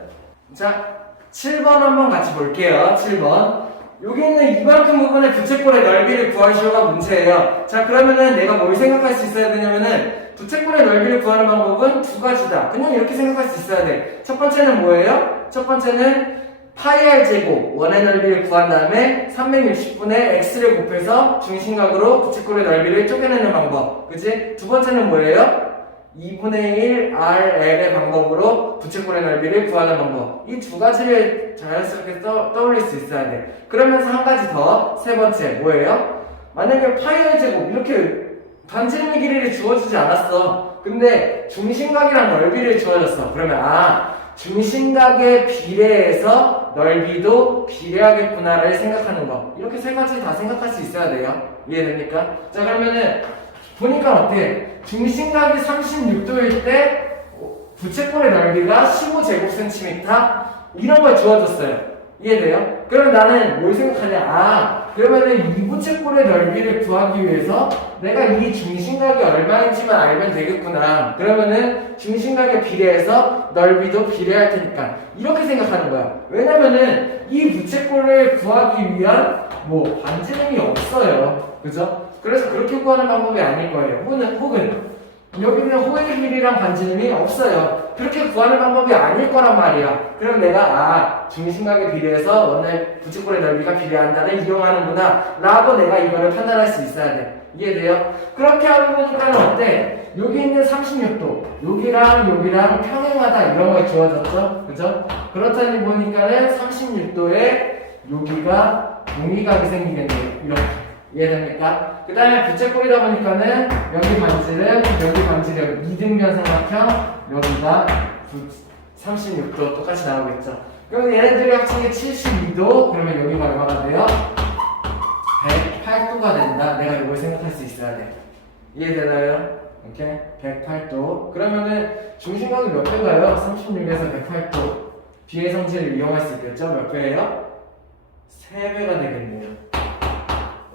자, 7번 한번 같이 볼게요. 7번. 여기 있는 이만큼 부분의 부채꼴의 넓이를 구하시오가 문제예요. 자, 그러면은 내가 뭘 생각할 수 있어야 되냐면은 부채꼴의 넓이를 구하는 방법은 두 가지다. 그냥 이렇게 생각할 수 있어야 돼. 첫 번째는 뭐예요? 첫 번째는 파이 r 제곱 원의 넓이를 구한 다음에 360분의 x를 곱해서 중심각으로 부채꼴의 넓이를 쪼개내는 방법. 그치? 두 번째는 뭐예요? 2분의 1 RL의 방법으로 부채꼴의 넓이를 구하는 방법. 이 두 가지를 자연스럽게 떠올릴 수 있어야 돼. 그러면서 한 가지 더, 세 번째 뭐예요? 만약에 파이 r 제곱 이렇게 반지름의 길이를 주어주지 않았어. 근데 중심각이랑 넓이를 주어졌어. 그러면 중심각에 비례해서 넓이도 비례하겠구나를 생각하는 거. 이렇게 세 가지 다 생각할 수 있어야 돼요. 이해됩니까? 자, 그러면은 보니까 어때? 중심각이 36도일 때 부채꼴의 넓이가 15제곱센티미터 이런 걸 주어졌어요. 이해돼요? 그러면 나는 뭘 생각하냐? 그러면은 이 부채꼴의 넓이를 구하기 위해서 내가 이 중심각이 얼마인지만 알면 되겠구나. 그러면은 중심각에 비례해서 넓이도 비례할 테니까 이렇게 생각하는 거야. 왜냐면은 이 부채꼴을 구하기 위한 반지름이 없어요. 그죠? 그래서 그렇게 구하는 방법이 아닐 거예요. 혹은 여기는 호의 길이랑 반지름이 없어요. 그렇게 구하는 방법이 아닐 거란 말이야. 그럼 내가 중심각에 비례해서 원의 부채꼴의 넓이가 비례한다를 이용하는구나 라고 내가 이거를 판단할 수 있어야 돼. 이해돼요? 그렇게 하고 보니까는 어때? 여기 있는 36도 여기랑 평행하다 이런 걸 주어졌죠? 그죠? 그렇다니 보니까는 36도에 여기가 동의각이 생기겠네요. 이렇게. 이해됩니까? 그 다음에 부채꼴이다 보니까는 여기 반지름 이등변 삼각형 여기가 36도 똑같이 나오겠죠. 그럼 얘네들이 합친 게 72도. 그러면 여기가 얼마가 돼요? 108도가 된다. 내가 이걸 생각할 수 있어야 돼. 이해되나요? 이렇게 108도. 그러면은 중심각이 몇 배가요? 36에서 108도. 비례 성질을 이용할 수 있겠죠? 몇 배예요? 3배가 되겠네요.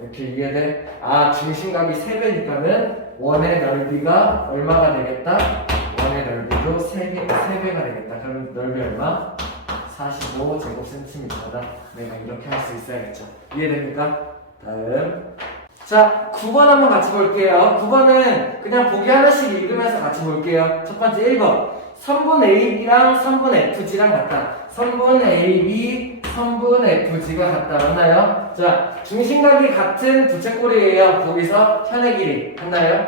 이렇게 이해돼? 중심각이 3배니까는 원의 넓이가 얼마가 되겠다? 원의 넓이도 3배가 되겠다. 그럼 넓이 얼마? 45제곱센티미터다. 내가 이렇게 할 수 있어야겠죠. 이해됩니까? 다음. 자, 9번 한번 같이 볼게요. 9번은 그냥 보기 하나씩 읽으면서 같이 볼게요. 첫 번째 1번. 선분 AB랑 선분 FG랑 같다. 선분 AB, 선분 FG가 같다. 맞나요? 자, 중심각이 같은 부채꼴이에요. 거기서 현의 길이 같나요?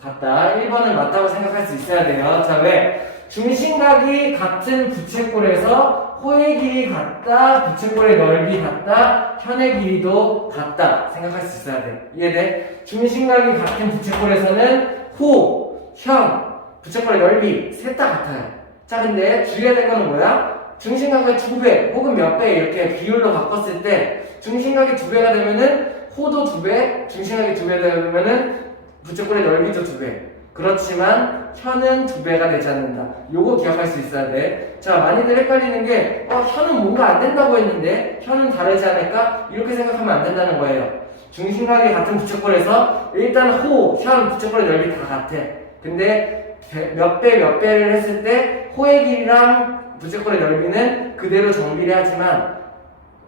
같다. 1번은 맞다고 생각할 수 있어야 돼요. 자, 왜? 중심각이 같은 부채꼴에서 호의 길이 같다, 부채꼴의 넓이 같다, 현의 길이도 같다 생각할 수 있어야 돼. 이해돼? 중심각이 같은 부채꼴에서는 호, 현, 부채꼴의 넓이 셋 다 같아요. 자, 근데 주의해야 될 거는 뭐야? 중심각의 2배 혹은 몇 배 이렇게 비율로 바꿨을 때 중심각이 2배가 되면은 호도 2배, 중심각이 2배 되면은 부채꼴의 넓이도 2배. 그렇지만 현은 2배가 되지 않는다. 요거 기억할 수 있어야 돼. 자, 많이들 헷갈리는 게 현은 뭔가 안 된다고 했는데 현은 다르지 않을까? 이렇게 생각하면 안 된다는 거예요. 중심각이 같은 부채꼴에서 일단 호, 현, 부채꼴의 넓이 다 같아. 근데 몇 배를 했을 때 호의 길이랑 부채꼴의 넓이는 그대로 정비례하지만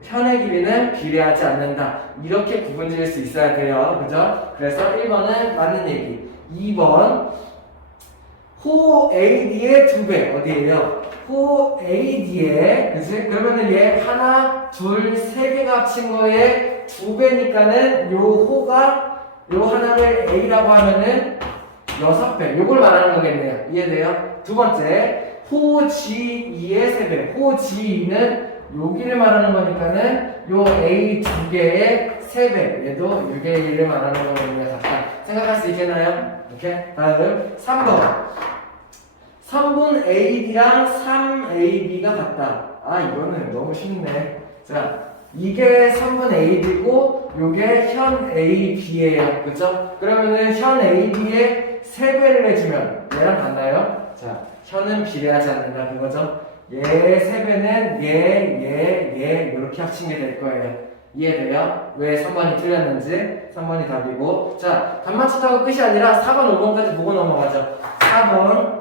현의 길이는 비례하지 않는다. 이렇게 구분 지을 수 있어야 돼요. 그죠? 그래서 1번은 맞는 얘기. 2번 호 AD의 2배 어디에요? 호 AD의 그치? 그러면은 얘 하나, 둘, 세 개가 합친 거에 2배니까는 요 호가 요 하나를 A라고 하면은 6배 요걸 말하는 거겠네요. 이해돼요? 두 번째 호 G2의 3배 호 G2는 여기를 말하는 거니까는 요 A 2개의 3배 얘도 6의 1을 말하는 거거든요. 같다 생각할 수 있겠나요? 이렇게 다음 3번 3분 AB랑 3AB가 같다. 아 이거는 너무 쉽네. 자 이게 3분 AB고 요게 현 AB예요. 그쵸? 그러면은 현 AB에 3배를 해주면 얘랑 같나요? 자 현은 비례하지 않는다 그거죠? 얘 3배는 얘 이렇게 합친 게 될 거예요. 이해돼요? 왜 3번이 틀렸는지 3번이 답이고 자 답 맞췄다고 끝이 아니라 4번 5번까지 보고 넘어가죠. 4번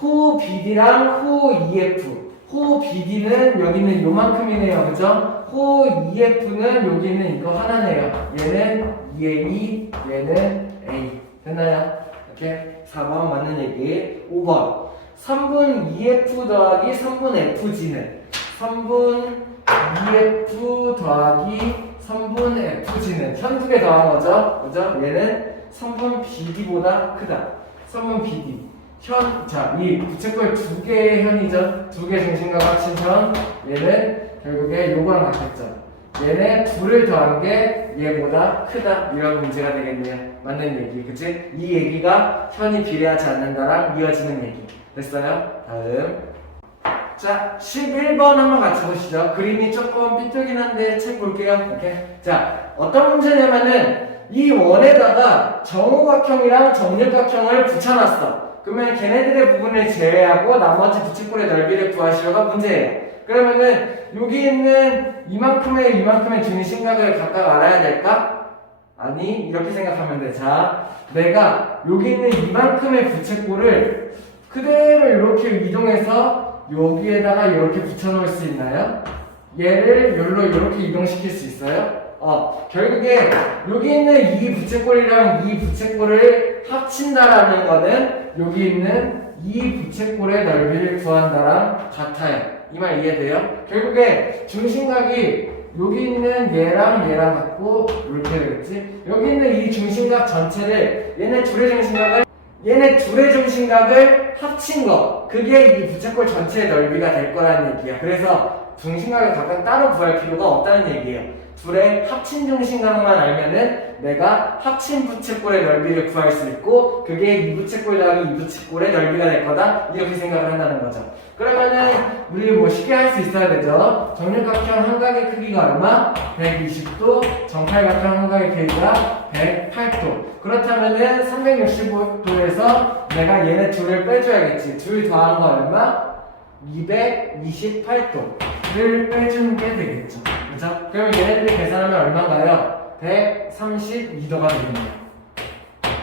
호 BD랑 호 EF 호 BD는 여기는 요만큼이네요. 그죠? 호 EF는 여기는 이거 하나네요. 얘는 EA 얘는 A 됐나요? 이렇게 4번 맞는 얘기. 5번 3분 EF 더하기 3분 FG는 3분 EF 더하기 3분 FG는 현 두 개 더한 거죠? 그죠? 얘는 3분 BD보다 크다. 3분 BD 자, 이 부채꼴 2개의 현이죠? 2개 중심각 합친 현 얘는 결국에 요거랑 같겠죠? 얘네 둘을 더한 게 얘보다 크다 이런 문제가 되겠네요. 맞는 얘기 그치? 이 얘기가 현이 비례하지 않는다랑 이어지는 얘기 됐어요? 다음 자 11번 한번 같이 보시죠. 그림이 조금 삐뚤긴 한데 책 볼게요. 오케이. 자 어떤 문제냐면은 이 원에다가 정오각형이랑 정육각형을 붙여놨어. 그러면 걔네들의 부분을 제외하고 나머지 부채꼴의 넓이를 구하시려가 문제예요. 그러면은 여기 있는 이만큼의 중심각을 각각 알아야 될까? 아니 이렇게 생각하면 돼. 자 내가 여기 있는 이만큼의 부채꼴을 그대로 이렇게 이동해서 여기에다가 이렇게 붙여놓을 수 있나요? 얘를 여기로 이렇게 이동시킬 수 있어요? 결국에 여기 있는 이 부채꼴이랑 이 부채꼴을 합친다라는 거는 여기 있는 이 부채꼴의 넓이를 구한다랑 같아요. 이 말 이해돼요? 결국에 중심각이 여기 있는 얘랑 같고 이렇게 되겠지? 여기 있는 이 중심각 전체를 얘네 둘의 중심각을 합친 거 그게 이 부채꼴 전체의 넓이가 될 거라는 얘기야. 그래서 중심각을 각각 따로 구할 필요가 없다는 얘기예요. 둘의 합친 중심각만 알면은 내가 합친 부채꼴의 넓이를 구할 수 있고 그게 이 부채꼴 더하기 이 부채꼴의 넓이가 될 거다 이렇게 생각을 한다는 거죠. 그러면은 우리 뭐 쉽게 할 수 있어야 되죠. 정육각형 한 각의 크기가 얼마? 120도. 정팔각형 한 각의 크기가 108도. 그렇다면은 365도에서 내가 얘네 둘을 빼줘야겠지. 둘 더한 거 얼마? 228도를 빼주는 게 되겠죠. 그죠? 그럼 얘네들 계산하면 얼마인가요? 132도가 되겠네요.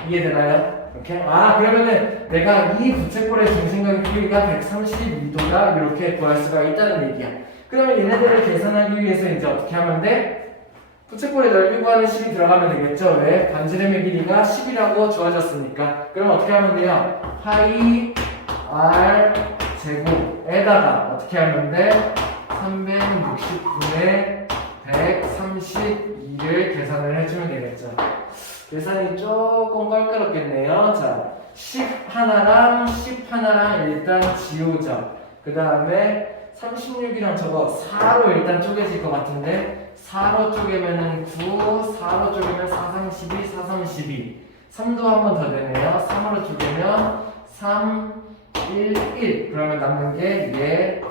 이해되나요? 이렇게? 그러면은 내가 이 부채꼴의 중심각의 크기가 132도다 이렇게 구할 수가 있다는 얘기야. 그러면 얘네들을 계산하기 위해서 이제 어떻게 하면 돼? 부채꼴의 넓이 구하는 식이 들어가면 되겠죠? 왜? 반지름의 길이가 10이라고 주어졌으니까. 그럼 어떻게 하면 돼요? 파이 r 제곱에다가 어떻게 하면 돼? 360분의 132를 계산을 해주면 되겠죠. 계산이 조금 껄끄럽겠네요. 자, 10 하나랑 10 하나랑 일단 지우죠. 그 다음에 36이랑 저거 4로 일단 쪼개질 것 같은데 4로 쪼개면은 9, 4로 쪼개면 4, 3, 12, 4, 3, 12 3도 한 번 더 되네요. 3으로 쪼개면 3, 1, 1 그러면 남는 게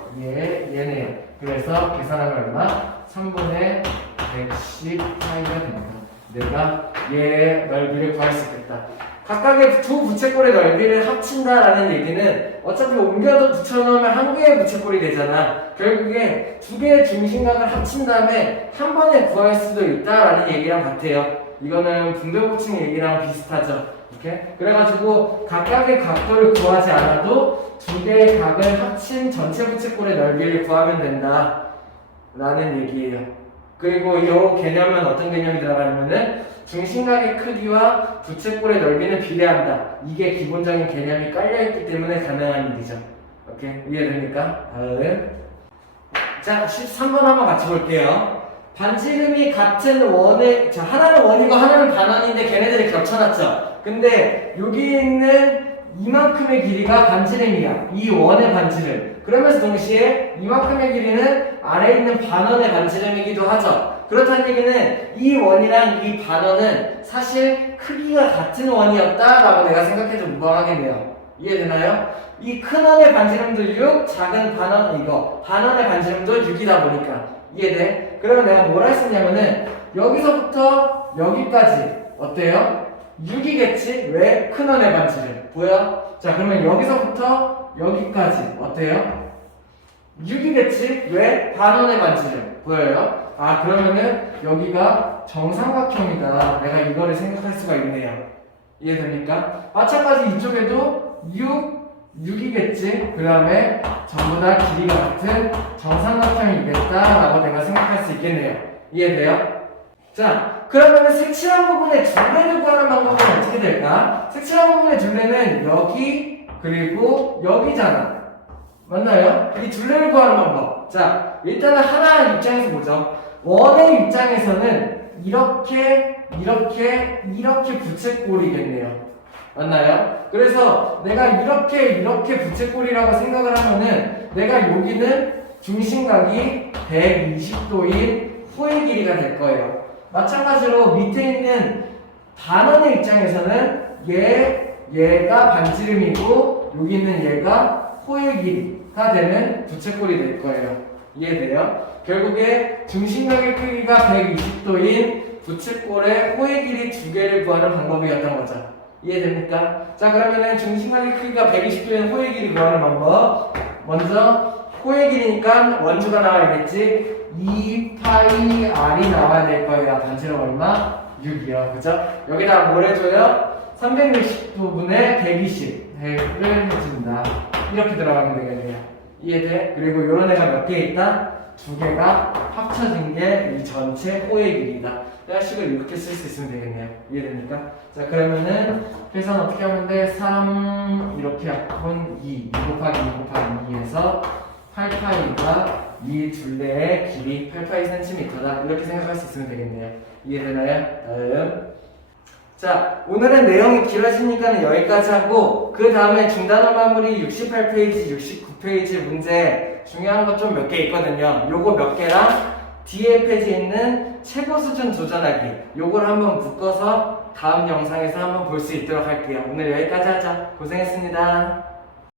얘네요. 그래서 계산하면 얼마? 3분의 110파이가 됩니다. 내가 얘의 넓이를 구할 수 있겠다. 각각의 두 부채꼴의 넓이를 합친다라는 얘기는 어차피 옮겨도 붙여넣으면 한 개의 부채꼴이 되잖아. 결국에 두 개의 중심각을 합친 다음에 한 번에 구할 수도 있다라는 얘기랑 같아요. 이거는 분배법칙 얘기랑 비슷하죠. 이렇게? 그래가지고 각각의 각도를 구하지 않아도 두 개의 각을 합친 전체 부채꼴의 넓이를 구하면 된다 라는 얘기예요. 그리고 이 개념은 어떤 개념이 들어가냐면은 중심각의 크기와 부채꼴의 넓이는 비례한다. 이게 기본적인 개념이 깔려있기 때문에 가능한 일이죠. 오케이? 이해됩니까? 다음. 자, 13번 한번 같이 볼게요. 반지름이 같은 원의, 자, 하나는 원이고 하나는 반원인데 걔네들이 겹쳐놨죠. 근데 여기 있는 이만큼의 길이가 반지름이야. 이 원의 반지름. 그러면서 동시에 이만큼의 길이는 아래에 있는 반원의 반지름이기도 하죠. 그렇다는 얘기는 이 원이랑 이 반원은 사실 크기가 같은 원이었다라고 내가 생각해도 무방하겠네요. 이해되나요? 이 큰 원의 반지름도 6, 작은 반원 이거 반원의 반지름도 6이다 보니까 이해돼? 그러면 내가 뭘 할 수 있냐면은 여기서부터 여기까지 어때요? 6이겠지? 왜? 큰 원의 반지름 보여? 자 그러면 여기서부터 여기까지 어때요? 6이겠지? 왜? 반원의 반지름 보여요? 아 그러면은 여기가 정삼각형이다. 내가 이거를 생각할 수가 있네요. 이해됩니까? 마찬가지 이쪽에도 6이겠지? 그 다음에 전부 다 길이가 같은 정삼각형이겠다라고 내가 생각할 수 있겠네요. 이해돼요? 자 그러면은 색칠한 부분의 둘레를 구하는 방법은 어떻게 될까? 색칠한 부분의 둘레는 여기 그리고 여기잖아. 맞나요? 이 둘레를 구하는 방법. 자 일단은 하나 입장에서 보죠. 원의 입장에서는 이렇게 부채꼴이겠네요. 맞나요? 그래서 내가 이렇게 부채꼴이라고 생각을 하면은 내가 여기는 중심각이 120도인 호의 길이가 될 거예요. 마찬가지로 밑에 있는 반원의 입장에서는 얘가 반지름이고 여기 있는 얘가 호의 길이가 되는 부채꼴이 될 거예요. 이해돼요? 결국에 중심각의 크기가 120도인 부채꼴의 호의 길이 두 개를 구하는 방법이었던 거죠. 이해됩니까? 자 그러면은 중심각의 크기가 120도인 호의 길이 구하는 방법. 먼저 호의 길이니까 원주가 나와야겠지. 2파이 r이 나와야 될 거예요. 반지름 얼마? 6이요. 그죠? 여기다가 뭘 해줘요? 360도분의 120을 해준다. 이렇게 들어가면 되겠네요. 이해돼? 그리고 요런 애가 몇 개 있다? 두 개가 합쳐진 게 이 전체 호의 길이다. 식을 이렇게 쓸 수 있으면 되겠네요. 이해됩니까? 자 그러면은 계산 어떻게 하면 돼? 3 이렇게 약분 2 곱하기 2 곱하기 2에서 8파이가 이 둘레의 길이 8파이 cm다. 이렇게 생각할 수 있으면 되겠네요. 이해되나요? 다음. 자 오늘은 내용이 길어지니까 여기까지 하고 그 다음에 중단원 마무리 68페이지 69페이지 문제 중요한 거 좀 몇 개 있거든요. 요거 몇 개랑 뒤에 페이지에 있는 최고 수준 도전하기 요걸 한번 묶어서 다음 영상에서 한번 볼 수 있도록 할게요. 오늘 여기까지 하자. 고생했습니다.